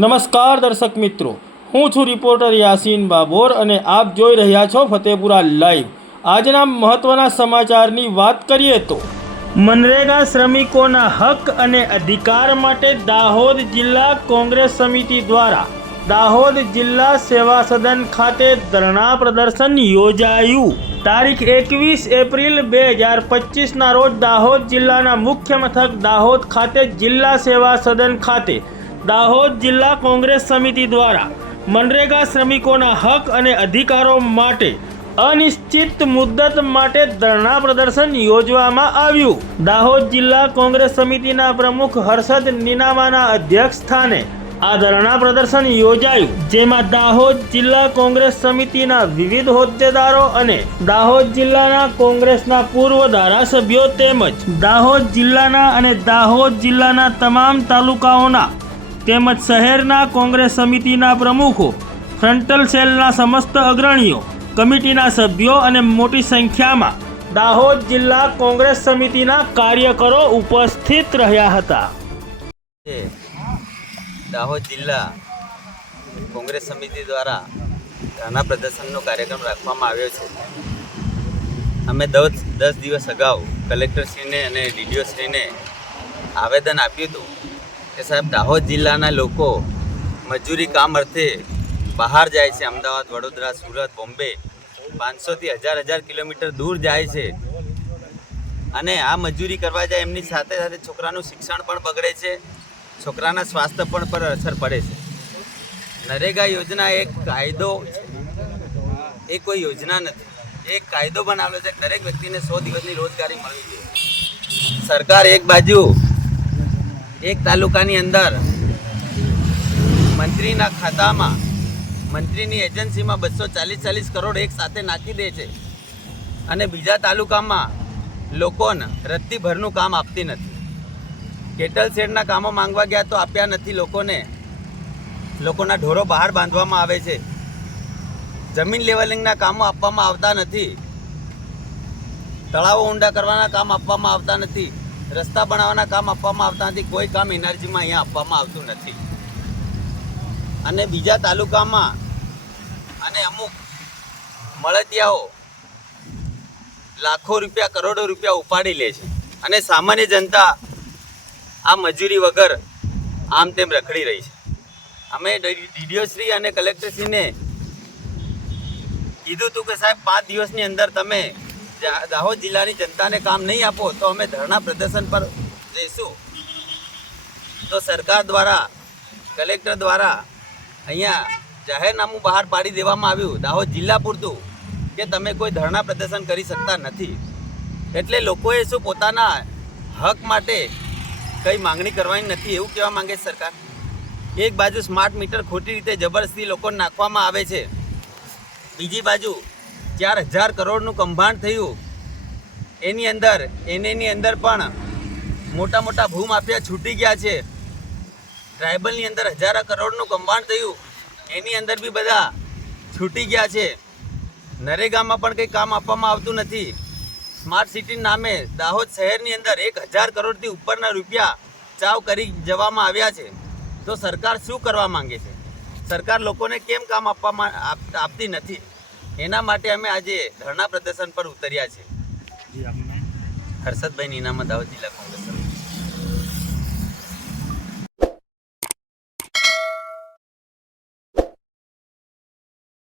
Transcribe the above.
નમસ્કાર દર્શક મિત્રો. હું છું રિપોર્ટર યાસીન બાબોર અને આપ જોઈ રહ્યા છો ફતેપુરા લાઈવ. આજના મહત્વના સમાચારની વાત કરીએ તો, મનરેગા શ્રમિકોના હક અને અધિકાર માટે દાહોદ જિલ્લા કોંગ્રેસ સમિતિ દ્વારા દાહોદ જિલ્લા સેવા સદન ખાતે ધરણા પ્રદર્શન યોજાયું. તારીખ એકવીસ એપ્રિલ બે હજાર પચીસના રોજ દાહોદ જિલ્લાના મુખ્ય મથક દાહોદ ખાતે જિલ્લા સેવા સદન ખાતે દાહોદ જિલ્લા કોંગ્રેસ સમિતિ દ્વારા મનરેગા શ્રમિકોના હક અને અધિકારો માટે અનિશ્ચિત મુદ્દત માટે ધરણા પ્રદર્શન યોજવામાં આવ્યું. દાહોદ જિલ્લા કોંગ્રેસ સમિતિના પ્રમુખ હર્ષદ નીનામાના અધ્યક્ષ સ્થાને આ ધરણા પ્રદર્શન યોજાયું, જેમાં દાહોદ જિલ્લા કોંગ્રેસ સમિતિના વિવિધ હોદ્દેદારો અને દાહોદ જિલ્લાના કોંગ્રેસના પૂર્વ ધારાસભ્યો તેમજ દાહોદ જિલ્લાના અને દાહોદ જિલ્લાના તમામ તાલુકાઓના તેમજ શહેરના કોંગ્રેસ સમિતિના પ્રમુખો, ફ્રન્ટલ સેલના સમસ્ત અગ્રણીઓ, કમિટીના સભ્યો અને મોટી સંખ્યામાં દાહોદ જિલ્લા કોંગ્રેસ સમિતિના કાર્યકરો ઉપસ્થિત રહ્યા હતા. દાહોદ જિલ્લા કોંગ્રેસ સમિતિ દ્વારા ધરણા પ્રદર્શનનો કાર્યક્રમ રાખવામાં આવ્યો છે. અમે દસ દસ દિવસ અગાઉ કલેક્ટરશ્રીને અને ડીડીઓશ્રીને આવેદન આપ્યું હતું કે સાહેબ, દાહોદ જિલ્લાના લોકો મજૂરી કામ અર્થે બહાર જાય છે. અમદાવાદ, વડોદરા, સુરત, બોમ્બે પાંચસોથી હજાર હજાર કિલોમીટર દૂર જાય છે. અને આ મજૂરી કરવા જાય એમની સાથે સાથે છોકરાનું શિક્ષણ પણ બગડે છે. છોકરાના સ્વાસ્થ્ય પણ પર અસર પડે છે. નરેગા યોજના એક કાયદો એ કોઈ યોજના નથી. એક કાયદો બનાવેલો છે દરેક વ્યક્તિને સો દિવસની રોજગારી મળવી જોઈએ. સરકાર એક બાજુ એક તાલુકાની અંદર મંત્રીના ખાતામાં, મંત્રીની એજન્સીમાં બસો ચાલીસ ચાલીસ કરોડ એક સાથે નાખી દે છે. અને બીજા તાલુકામાં લોકોને રત્તીભરનું કામ આપતી નથી. કેટલ શેડના કામો માંગવા ગયા તો આપ્યા નથી લોકોને. લોકોના ઢોરો બહાર બાંધવામાં આવે છે. જમીન લેવલિંગના કામો આપવામાં આવતા નથી. તળાવો ઊંડા કરવાના કામ આપવામાં આવતા નથી. રસ્તા બનાવવાના કામ આપવામાં આવતા નથી, કોઈ કામ એનર્જીમાં અહીંયા આપવામાં આવતું નથી. અને બીજા તાલુકામાં અને અમુક મળતિયાઓ લાખો રૂપિયા, કરોડો રૂપિયા ઉપાડી લે છે. અને સામાન્ય જનતા આ મજૂરી વગર આમ તેમ રખડી રહી છે. અમે ડીડીઓશ્રી અને કલેક્ટરશ્રીને કીધું હતું કે સાહેબ, પાંચ દિવસની અંદર તમે દાહોદ જિલ્લાની જનતાને કામ નહીં આપો તો અમે ધરણા પ્રદર્શન પર જઈશું. તો સરકાર દ્વારા, કલેક્ટર દ્વારા અહીંયા જાહેરનામું બહાર પાડી દેવામાં આવ્યું. દાહોદ જિલ્લા પૂરતું કે તમે કોઈ ધરણા પ્રદર્શન કરી શકતા નથી. એટલે લોકોએ શું પોતાના હક માટે કંઈ માંગણી કરવાની નથી એવું કહેવા માંગે છે સરકાર. એક બાજુ સ્માર્ટ મીટર ખોટી રીતે જબરદસ્તી લોકોને નાખવામાં આવે છે. બીજી બાજુ ચાર હજાર કરોડનું કંભાંડ થયું. એની અંદર એની અંદર પણ મોટા મોટા ભૂમાફિયા છૂટી ગયા છે. ટ્રાઇબલની અંદર હજારો કરોડનું કંભાંડ થયું. એની અંદર બી બધા છૂટી ગયા છે. નરેગામાં પણ કંઈ કામ આપવામાં આવતું નથી. સ્માર્ટ સિટી નામે દાહોદ શહેરની અંદર એક હજાર કરોડથી ઉપરના રૂપિયા ચાવ કરી જવામાં આવ્યા છે. તો સરકાર શું કરવા માંગે છે? સરકાર લોકોને કેમ કામ આપવામાં, આપ- આપતી નથી? એના માટે અમે આજે ધરણા પ્રદર્શન પર ઉતર્યા છે હર્ષદભાઈ નીનામત દાહોદ જિલ્લા કોંગ્રેસ.